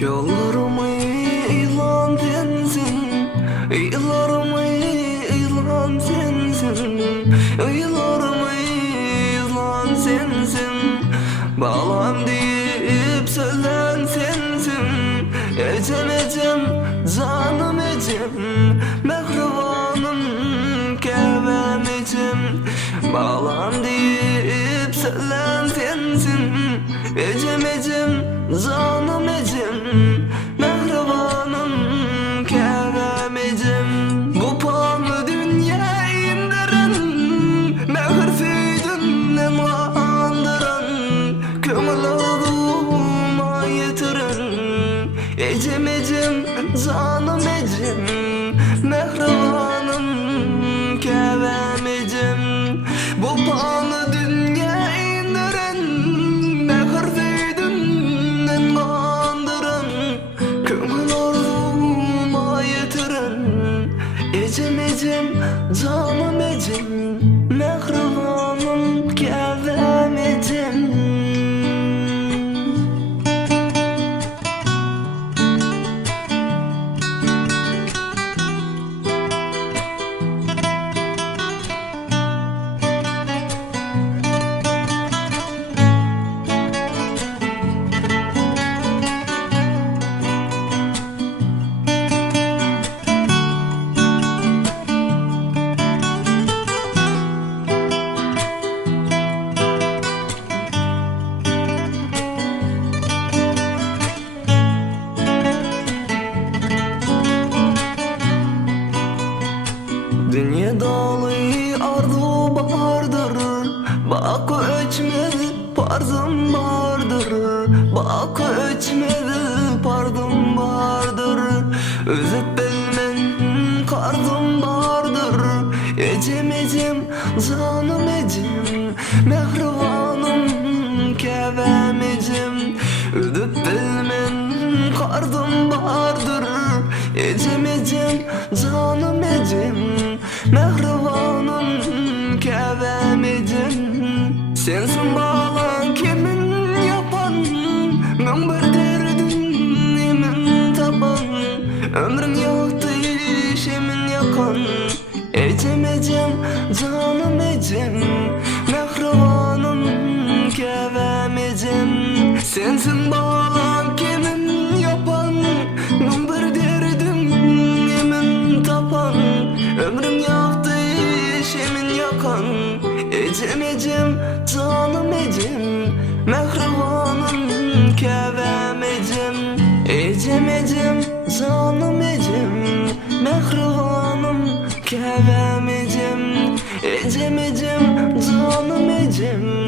Yollarımı ilan sensin, yıllarımı ilan sensin, yıllarımı ilan sensin. Bağlam deyip söylen sensin, ecem ecem canım ecem, mehribanım kevem ecem. Bağlam deyip söylen sensin, ecem ecem canım ecem, mehribanım kevem ecem. Bu panı dünya indiren, mehir süydünden andıran, kömül arzuma yetiren, ecem ecem canım ecem, mehribanım kevem ecem. Bu panı dünya indiren, mehir süydünden andıran, kömül arzuma yetiren, ecem ecem canım ecem, mehribanım kevem ecem. Dünya dalı ardu bardır, bak ölçmedi pardım bardır, bak ölçmedi pardım bardır. Özüp bilmen kardım bardır, ecem ecem canım ecem, mehribanım kevem ecem. Özüp bilmen kardım bardır, ecem ecem canım ecem, mehribanım kevem ecem. Sensin bağlan kimin yapan, ben bir derdim emin taban. Ömrüm yoktu işimin yakan, ecem ecem canım ecem, mehribanım kevem ecem. Sensin bağlan kimin yapan, ben bir derdim emin tapan. Ömrüm yaktı işimin yakan, ecem ecem canım ecem, mehribanım kevem ecem. Ecem ecem canım ecem, mehribanım kevem ecem. Ecem ecem canım ecem,